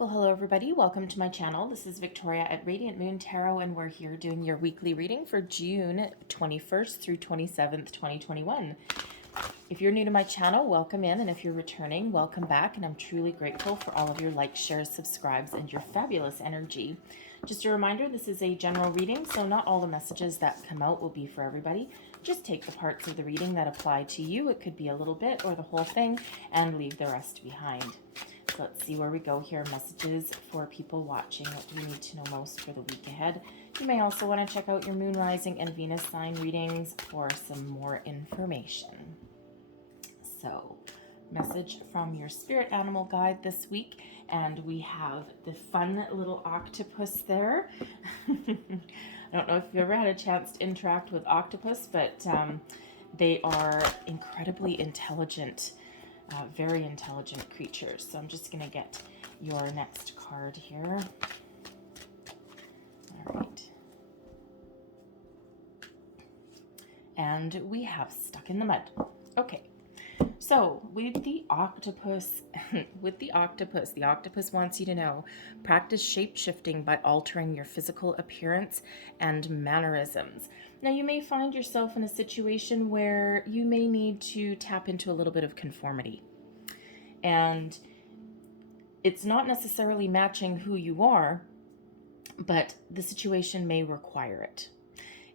Well, hello everybody. Welcome to my channel. This is Victoria at Radiant Moon Tarot, and we're here doing your weekly reading for June 21st through 27th, 2021. If you're new to my channel, welcome in, and if you're returning, welcome back, and I'm truly grateful for all of your likes, shares, subscribes, and your fabulous energy. Just a reminder, this is a general reading, so not all the messages that come out will be for everybody. Just take the parts of the reading that apply to you. It could be a little bit or the whole thing, and leave the rest behind. So let's see where we go here. Messages for people watching, what you need to know most for the week ahead. You may also want to check out your moon, rising, and Venus sign readings for some more information. So, message from your spirit animal guide this week, and we have the fun little octopus there. I don't know if you've ever had a chance to interact with octopus, but they are incredibly intelligent. Very intelligent creatures. So I'm just going to get your next card here. All right. And we have stuck in the mud. Okay. So with the octopus, the octopus wants you to know, practice shape-shifting by altering your physical appearance and mannerisms. Now, you may find yourself in a situation where you may need to tap into a little bit of conformity. And it's not necessarily matching who you are, but the situation may require it.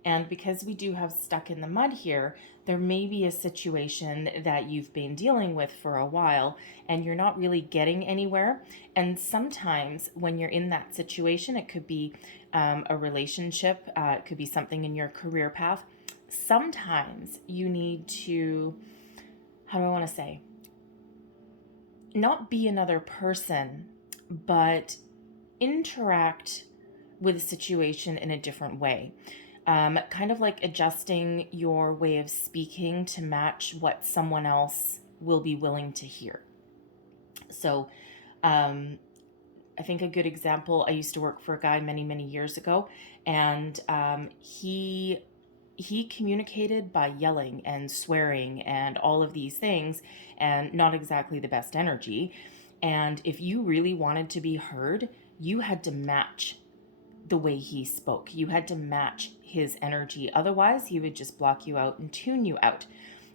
And because we do have stuck in the mud here, there may be a situation that you've been dealing with for a while and you're not really getting anywhere. And sometimes when you're in that situation, it could be a relationship, it could be something in your career path. Sometimes you need to, how do I want to say, not be another person, but interact with a situation in a different way. Kind of like adjusting your way of speaking to match what someone else will be willing to hear. So I think a good example, I used to work for a guy many, many years ago, and he communicated by yelling and swearing and all of these things, and not exactly the best energy. And if you really wanted to be heard, you had to match the way he spoke. You had to match his energy. Otherwise, he would just block you out and tune you out.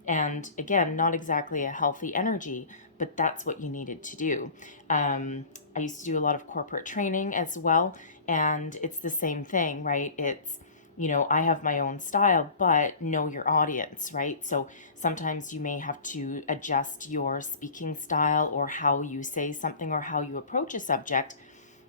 And again, not exactly a healthy energy, but that's what you needed to do. I used to do a lot of corporate training as well, and it's the same thing, right? It's, you know, I have my own style, but know your audience, right? So sometimes you may have to adjust your speaking style or how you say something or how you approach a subject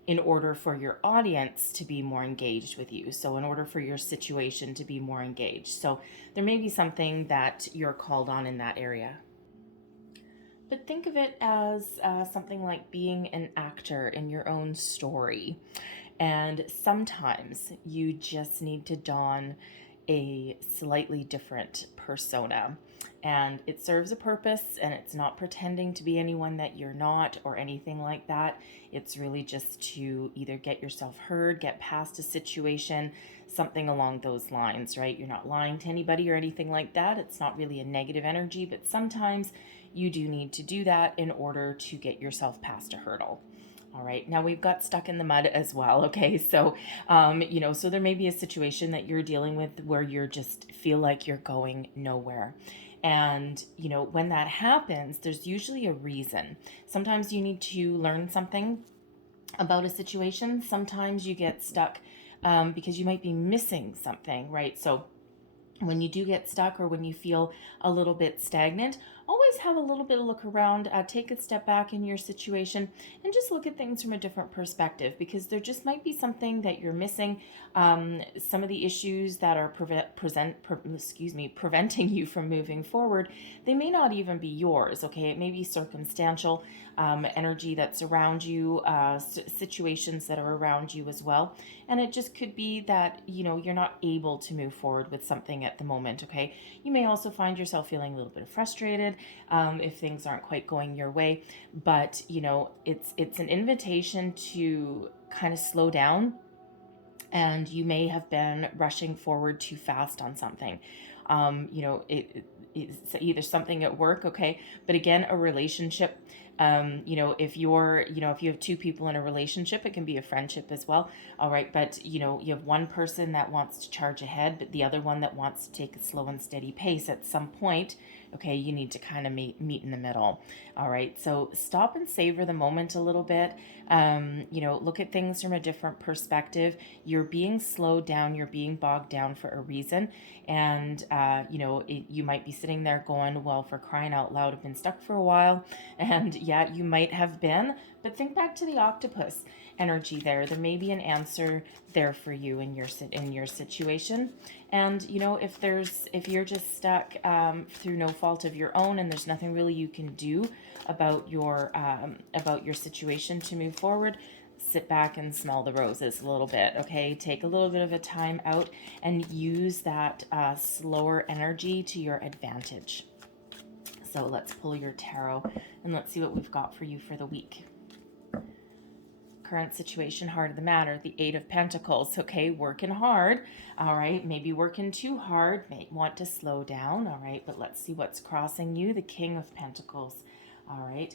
in order for your audience to be more engaged with you. So in order for your situation to be more engaged. So there may be something that you're called on in that area. But think of it as something like being an actor in your own story. And sometimes you just need to don a slightly different persona. And it serves a purpose, and it's not pretending to be anyone that you're not or anything like that. It's really just to either get yourself heard, get past a situation, something along those lines, right? You're not lying to anybody or anything like that. It's not really a negative energy, but sometimes you do need to do that in order to get yourself past a hurdle. All right, now we've got stuck in the mud as well. Okay, so, so there may be a situation that you're dealing with where you're just feel like you're going nowhere. And, when that happens, there's usually a reason. Sometimes you need to learn something about a situation. Sometimes you get stuck because you might be missing something, right? So when you do get stuck or when you feel a little bit stagnant, always have a little bit of look around, take a step back in your situation and just look at things from a different perspective, because there just might be something that you're missing. Some of the issues that are preventing you from moving forward, they may not even be yours, okay? It may be circumstantial energy that's around you, situations that are around you as well. And it just could be that, you're not able to move forward with something at the moment, okay? You may also find yourself feeling a little bit frustrated if things aren't quite going your way. But, it's an invitation to kind of slow down, and you may have been rushing forward too fast on something. It's either something at work, okay? But again, a relationship, If you're, if you have two people in a relationship, it can be a friendship as well. All right. But, you have one person that wants to charge ahead, but the other one that wants to take a slow and steady pace at some point. Okay. You need to kind of meet in the middle. All right. So stop and savor the moment a little bit. Look at things from a different perspective. You're being slowed down. You're being bogged down for a reason. And, you might be sitting there going, well, for crying out loud, I've been stuck for a while. And yeah, you might have been, but think back to the octopus energy there. There may be an answer there for you in your situation. And if you're just stuck through no fault of your own, and there's nothing really you can do about your situation to move forward, sit back and smell the roses a little bit. Okay, take a little bit of a time out and use that slower energy to your advantage. So let's pull your tarot and let's see what we've got for you for the week. Current situation, heart of the matter, the Eight of Pentacles. Okay, working hard. All right, maybe working too hard. May want to slow down. All right, but let's see what's crossing you. The King of Pentacles. All right,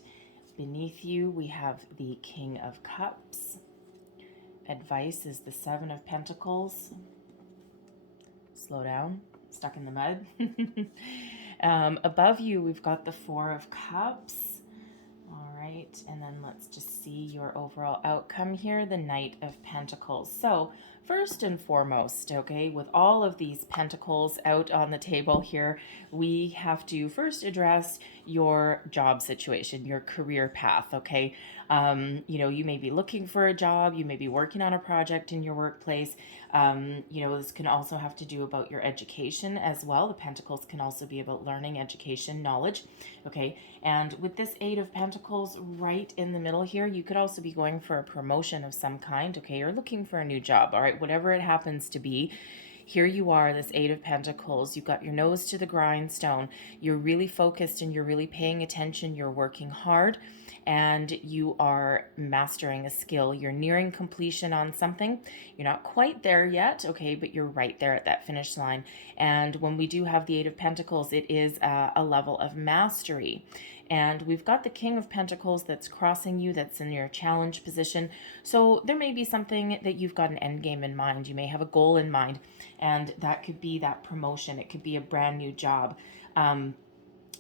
beneath you we have the King of Cups. Advice is the Seven of Pentacles. Slow down. Stuck in the mud. Above you, we've got the Four of Cups. All right, and then let's just see your overall outcome here, the Knight of Pentacles. So first and foremost, okay, with all of these pentacles out on the table here, we have to first address your job situation, your career path, okay? You may be looking for a job, you may be working on a project in your workplace. This can also have to do about your education as well. The pentacles can also be about learning, education, knowledge, okay? And with this Eight of Pentacles right in the middle here, you could also be going for a promotion of some kind, okay? Or looking for a new job, all right? Whatever it happens to be. Here you are, this Eight of Pentacles. You've got your nose to the grindstone. You're really focused and you're really paying attention. You're working hard and you are mastering a skill. You're nearing completion on something. You're not quite there yet, okay, but you're right there at that finish line. And when we do have the Eight of Pentacles, it is a level of mastery. And we've got the King of Pentacles that's crossing you, that's in your challenge position. So there may be something that you've got an end game in mind. You may have a goal in mind, and that could be that promotion. It could be a brand new job.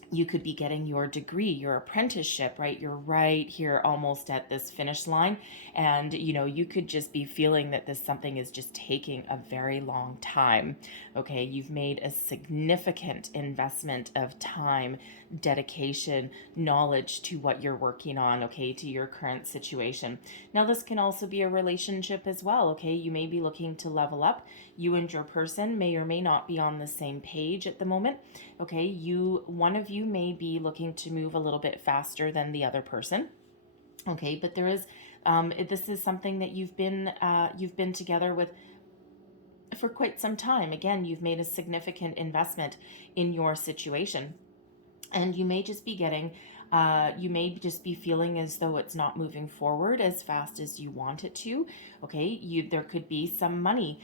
You could be getting your degree, your apprenticeship, right? You're right here almost at this finish line. And, you could just be feeling that this something is just taking a very long time. Okay. You've made a significant investment of time, dedication, knowledge to what you're working on, okay, to your current situation. Now, this can also be a relationship as well. Okay. You may be looking to level up. You and your person may or may not be on the same page at the moment. Okay. One of you may be looking to move a little bit faster than the other person. Okay. But there is, this is something that you've been together with for quite some time. Again, you've made a significant investment in your situation. And you may just be feeling as though it's not moving forward as fast as you want it to. Okay, there could be some money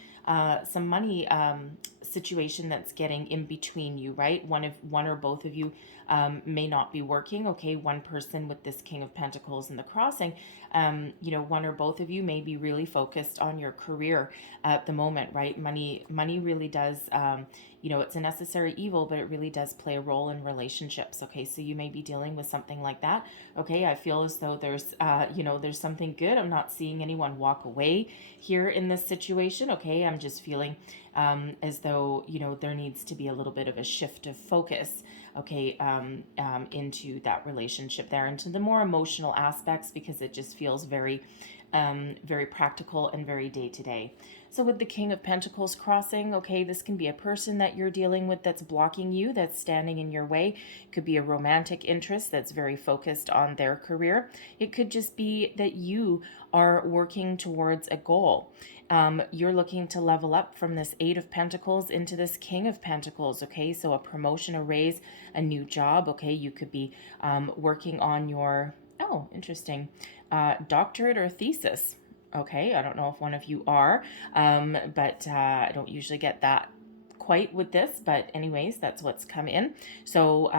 situation that's getting in between you, right? One or both of you may not be working. Okay, one person with this King of Pentacles in the crossing, one or both of you may be really focused on your career at the moment, right? Money really does, it's a necessary evil, but it really does play a role in relationships. Okay, so you may be dealing with something like that. Okay, I feel as though there's something good. I'm not seeing anyone walk away here in this situation. Okay, I'm just feeling as though, there needs to be a little bit of a shift of focus, okay, into that relationship there, into the more emotional aspects, because it just feels very, very practical and very day to day. So with the King of Pentacles crossing, okay, this can be a person that you're dealing with that's blocking you, that's standing in your way. It could be a romantic interest that's very focused on their career. It could just be that you are working towards a goal. You're looking to level up from this Eight of Pentacles into this King of Pentacles, okay? So a promotion, a raise, a new job, okay? You could be working on your, doctorate or thesis. Okay, I don't know if one of you are, but I don't usually get that quite with this, but anyways, that's what's come in. So,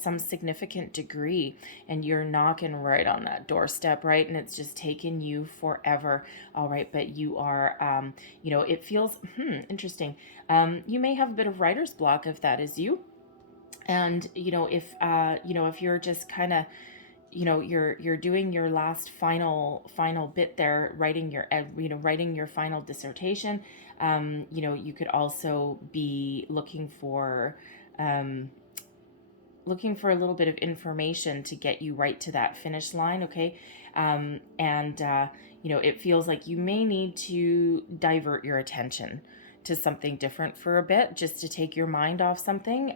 some significant degree, and you're knocking right on that doorstep, right? And it's just taken you forever. All right. But you are, it feels interesting. You may have a bit of writer's block if that is you. And, if you're just kind of, you're doing your last final bit there, writing your final dissertation. You could also be looking for a little bit of information to get you right to that finish line. Okay. And it feels like you may need to divert your attention to something different for a bit, just to take your mind off something.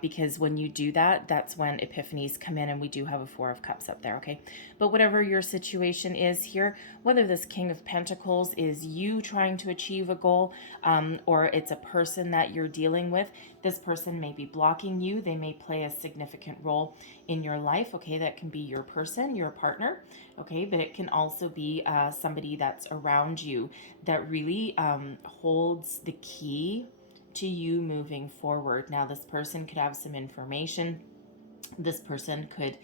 Because when you do that, that's when epiphanies come in, and we do have a Four of Cups up there, okay? But whatever your situation is here, whether this King of Pentacles is you trying to achieve a goal, or it's a person that you're dealing with, this person may be blocking you. They may play a significant role in your life, okay? That can be your person, your partner, okay? But it can also be somebody that's around you that really holds the key to you moving forward. Now, this person could have some information. This person could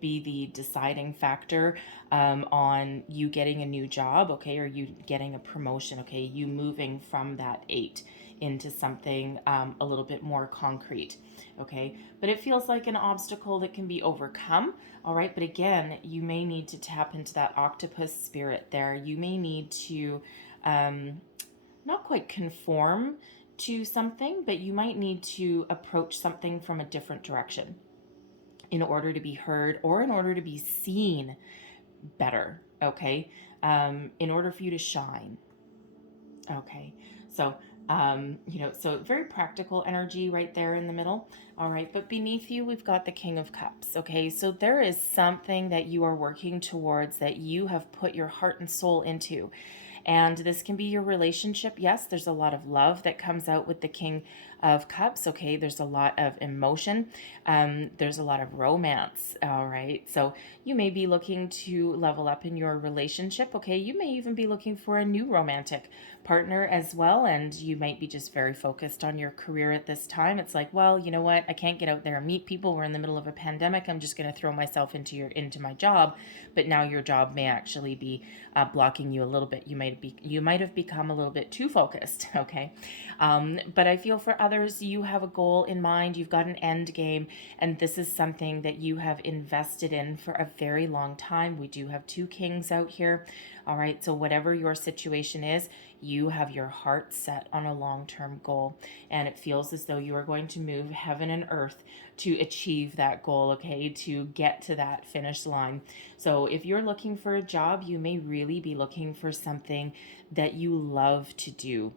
be the deciding factor on you getting a new job, okay, or you getting a promotion, okay, you moving from that 8 into something a little bit more concrete, okay? But it feels like an obstacle that can be overcome, all right? But again, you may need to tap into that octopus spirit there. You may need to not quite conform to something, but you might need to approach something from a different direction in order to be heard, or in order to be seen better, okay? In order for you to shine, okay? So, so very practical energy right there in the middle, all right? But beneath you, we've got the King of Cups, okay? So there is something that you are working towards, that you have put your heart and soul into. And this can be your relationship. Yes, there's a lot of love that comes out with the King of Cups. Okay, there's a lot of emotion. There's a lot of romance. All right, so you may be looking to level up in your relationship. Okay, you may even be looking for a new romantic partner as well, and you might be just very focused on your career at this time. It's like, well, you know what? I can't get out there and meet people. We're in the middle of a pandemic. I'm just going to throw myself into my job. But now your job may actually be blocking you a little bit. You might have become a little bit too focused. Okay, but I feel for others, you have a goal in mind. You've got an end game, and this is something that you have invested in for a very long time. We do have 2 kings out here. All right, so whatever your situation is, you have your heart set on a long-term goal, and it feels as though you are going to move heaven and earth to achieve that goal, okay, to get to that finish line. So if you're looking for a job, you may really be looking for something that you love to do.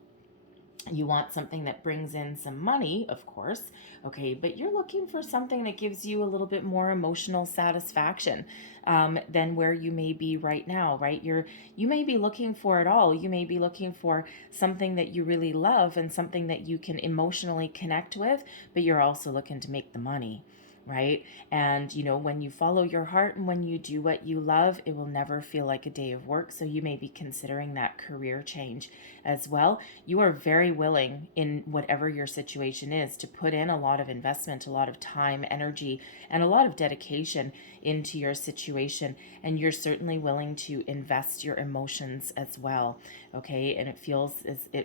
You want something that brings in some money, of course, okay, but you're looking for something that gives you a little bit more emotional satisfaction than where you may be right now, right? You may be looking for it all. You may be looking for something that you really love and something that you can emotionally connect with, but you're also looking to make the money, right? And when you follow your heart and when you do what you love, it will never feel like a day of work. So you may be considering that career change as well. You are very willing, in whatever your situation is, to put in a lot of investment, a lot of time, energy, and a lot of dedication into your situation. And you're certainly willing to invest your emotions as well. Okay. And it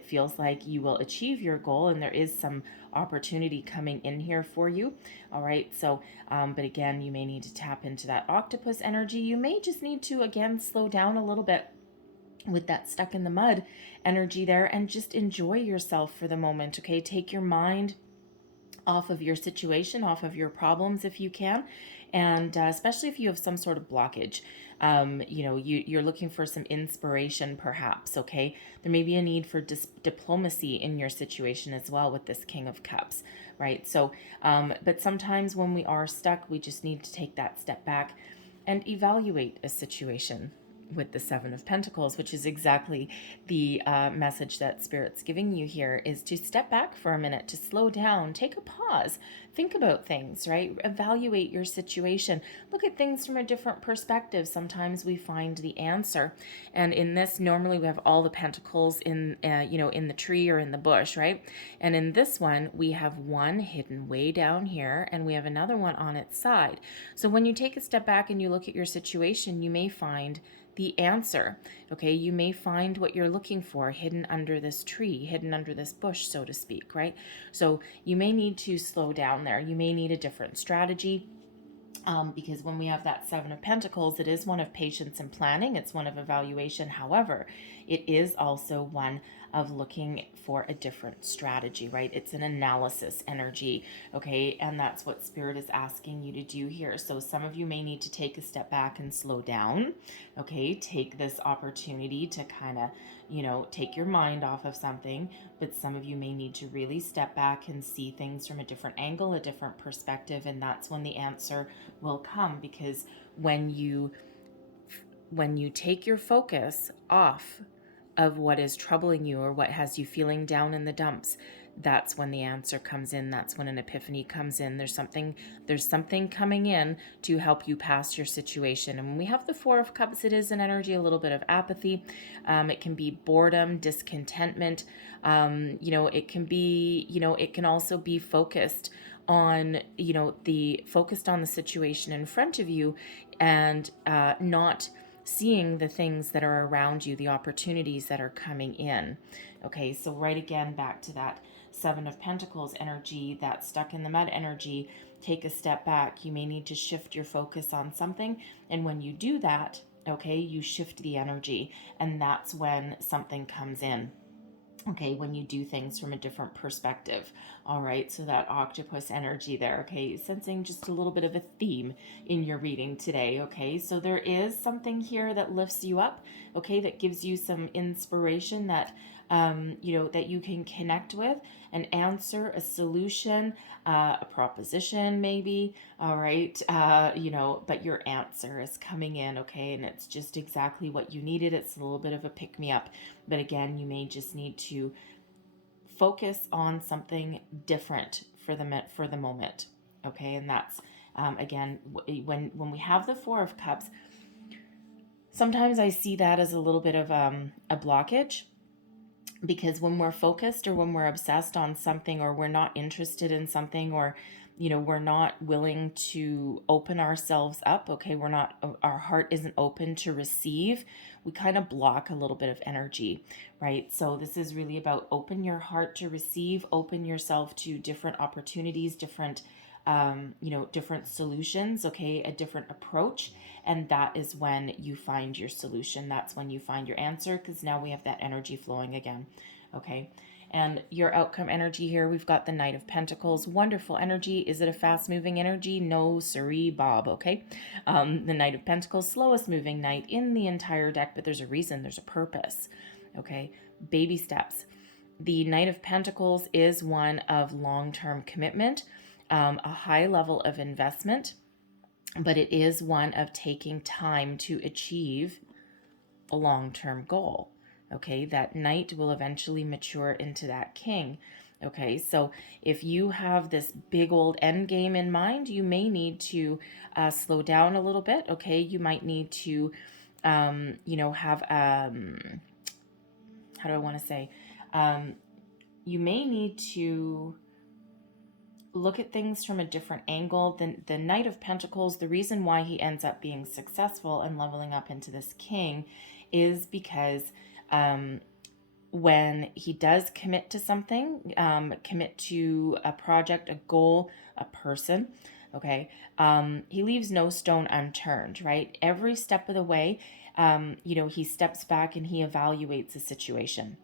feels like you will achieve your goal, and there is some opportunity coming in here for you. All right. So, but again, you may need to tap into that octopus energy. You may just need to, again, slow down a little bit with that stuck in the mud energy there, and just enjoy yourself for the moment. Okay. Take your mind off of your situation, off of your problems if you can. And especially if you have some sort of blockage, you're looking for some inspiration perhaps, okay? There may be a need for diplomacy in your situation as well with this King of Cups, right? So, but sometimes when we are stuck, we just need to take that step back and evaluate a situation. with the Seven of Pentacles, which is exactly the message that Spirit's giving you here, is to step back for a minute, to slow down, take a pause, think about things, right? Evaluate your situation, look at things from a different perspective. Sometimes we find the answer. And in this, normally we have all the pentacles in, in the tree or in the bush, right? And in this one, we have one hidden way down here, and we have another one on its side. So when you take a step back and you look at your situation, you may find the answer. Okay, you may find what you're looking for hidden under this tree, hidden under this bush, so to speak, right? So you may need to slow down there. You may need a different strategy. Because when we have that Seven of Pentacles, it is one of patience and planning. It's one of evaluation. However, it is also one of looking for a different strategy, right? It's an analysis energy, okay? And that's what Spirit is asking you to do here. So some of you may need to take a step back and slow down, okay? Take this opportunity to kind of, take your mind off of something, but some of you may need to really step back and see things from a different angle, a different perspective, and that's when the answer will come. Because when you take your focus off of what is troubling you or what has you feeling down in the dumps, that's when the answer comes in. That's when an epiphany comes in. There's something coming in to help you pass your situation. And when we have the Four of Cups, it is an energy, a little bit of apathy. It can be boredom, discontentment. It can be, it can also be focused on, focused on the situation in front of you, and not seeing the things that are around you, the opportunities that are coming in. Okay, so right again, back to that Seven of Pentacles energy, that stuck in the mud energy. Take a step back. You may need to shift your focus on something. And when you do that, okay, you shift the energy, and that's when something comes in. Okay, when you do things from a different perspective. All right, so that octopus energy there, okay, sensing just a little bit of a theme in your reading today, okay? So there is something here that lifts you up, okay, that gives you some inspiration that, that you can connect with, an answer, a solution, a proposition maybe, all right, but your answer is coming in, okay, and it's just exactly what you needed. It's a little bit of a pick-me-up, but again, you may just need to focus on something different for the moment, okay, and that's, again, when we have the Four of Cups, sometimes I see that as a little bit of a blockage. Because when we're focused or when we're obsessed on something, or we're not interested in something, or we're not willing to open ourselves up, okay, our heart isn't open to receive, we kind of block a little bit of energy, right? So this is really about open your heart to receive, open yourself to different opportunities, different different solutions, okay, a different approach. And that is when you find your solution. That's when you find your answer, because now we have that energy flowing again, okay? And your outcome energy here, we've got the Knight of Pentacles. Wonderful energy. Is it a fast-moving energy? No, siree, Bob, okay? The Knight of Pentacles, slowest moving knight in the entire deck, but there's a reason, there's a purpose, okay? Baby steps. The Knight of Pentacles is one of long-term commitment, a high level of investment, but it is one of taking time to achieve a long-term goal. Okay, that knight will eventually mature into that king. Okay, so if you have this big old end game in mind, you may need to slow down a little bit. Okay, you might need to, have, how do I want to say? You may need to look at things from a different angle. The Knight of Pentacles, the reason why he ends up being successful and leveling up into this king is because when he does commit to something, commit to a project, a goal, a person, okay, he leaves no stone unturned, right? Every step of the way, he steps back and he evaluates the situation.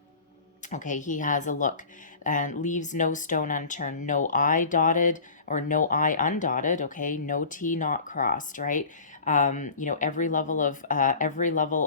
Okay, he has a look and leaves no stone unturned, no I dotted or no I undotted, okay, no T not crossed, right? Every level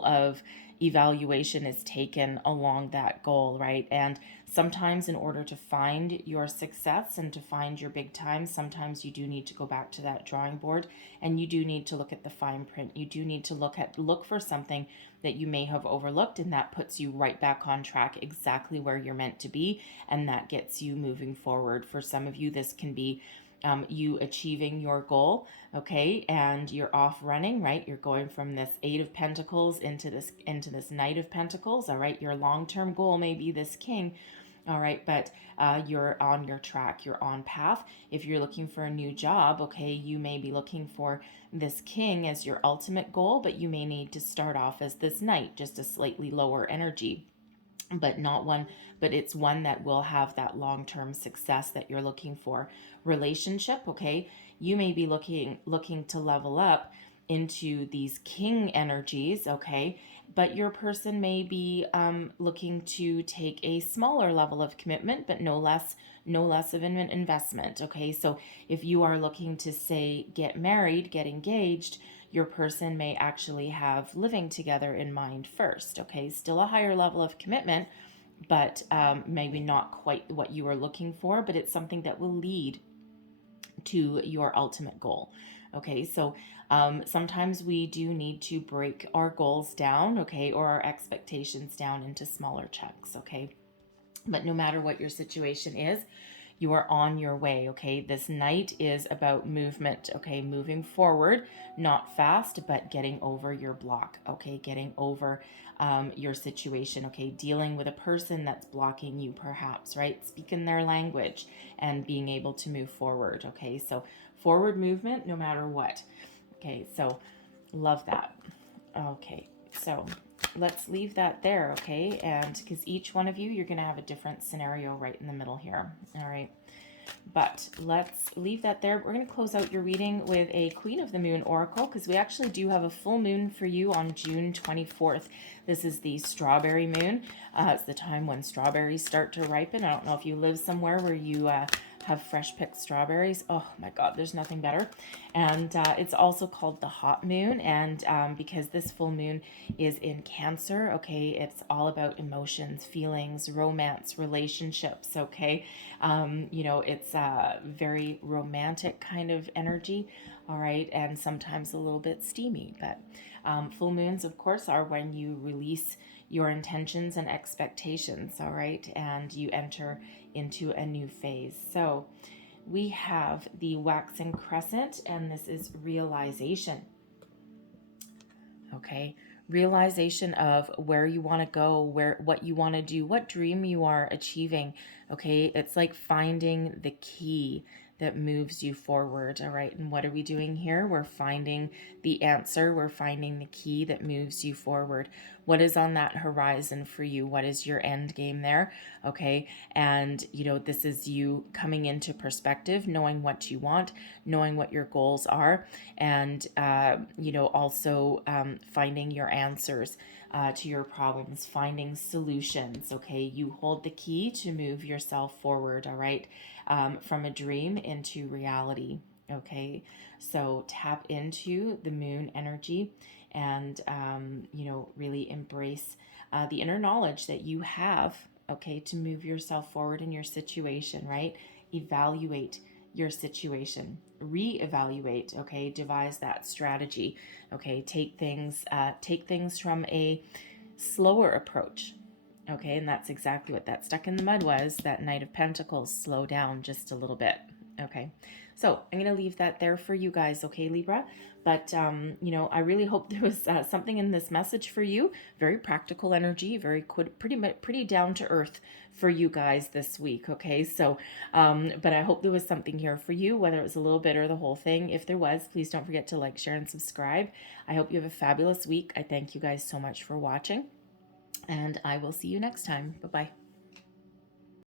of evaluation is taken along that goal, right? And sometimes in order to find your success and to find your big time, sometimes you do need to go back to that drawing board, and you do need to look at the fine print. You do need to look for something that you may have overlooked, and that puts you right back on track, exactly where you're meant to be, and that gets you moving forward. For some of you, this can be you achieving your goal, okay, and you're off running, right? You're going from this Eight of Pentacles into this Knight of Pentacles, all right? Your long-term goal may be this King, all right, but you're on your track, you're on path. If you're looking for a new job, okay, you may be looking for this King as your ultimate goal, but you may need to start off as this Knight, just a slightly lower energy, but it's one that will have that long-term success that you're looking for. Relationship, okay, you may be looking to level up into these King energies, okay, but your person may be looking to take a smaller level of commitment, but no less of an investment, okay? So if you are looking to, say, get married, get engaged, your person may actually have living together in mind first, okay? Still a higher level of commitment, but maybe not quite what you are looking for, but it's something that will lead to your ultimate goal. Okay, so sometimes we do need to break our goals down, okay, or our expectations down into smaller chunks, okay? But no matter what your situation is, you are on your way, okay? This Knight is about movement, okay? Moving forward, not fast, but getting over your block, okay? Getting over your situation, okay? Dealing with a person that's blocking you, perhaps, right? Speaking their language and being able to move forward, okay? So forward movement no matter what. Okay, so love that. Okay, so let's leave that there, okay? And because each one of you, you're going to have a different scenario right in the middle here, all right? But let's leave that there. We're going to close out your reading with a Queen of the Moon Oracle, because we actually do have a full moon for you on June 24th. This is the strawberry moon. It's the time when strawberries start to ripen. I don't know if you live somewhere where you have fresh picked strawberries. Oh my God, there's nothing better. And it's also called the hot moon. And because this full moon is in Cancer, okay, it's all about emotions, feelings, romance, relationships, okay? It's a very romantic kind of energy, all right, and sometimes a little bit steamy. But full moons, of course, are when you release your intentions and expectations, all right, and you enter into a new phase. So we have the waxing crescent, and this is realization. Okay, realization of where you want to go, what you want to do, what dream you are achieving. Okay, it's like finding the key that moves you forward. All right, and what are we doing here? We're finding the answer. We're finding the key that moves you forward. What is on that horizon for you? What is your end game there? Okay, and this is you coming into perspective, knowing what you want, knowing what your goals are, and also finding your answers to your problems, finding solutions. Okay, you hold the key to move yourself forward, all right, from a dream into reality. Okay, so tap into the moon energy and really embrace the inner knowledge that you have, okay, to move yourself forward in your situation, right? Evaluate your situation, reevaluate, okay, devise that strategy, okay, take things from a slower approach, okay, and that's exactly what that stuck in the mud was, that Knight of Pentacles. Slow down just a little bit, okay? So I'm going to leave that there for you guys, okay, Libra? But, I really hope there was something in this message for you. Very practical energy, pretty down to earth for you guys this week, okay? So, but I hope there was something here for you, whether it was a little bit or the whole thing. If there was, please don't forget to like, share, and subscribe. I hope you have a fabulous week. I thank you guys so much for watching, and I will see you next time. Bye-bye.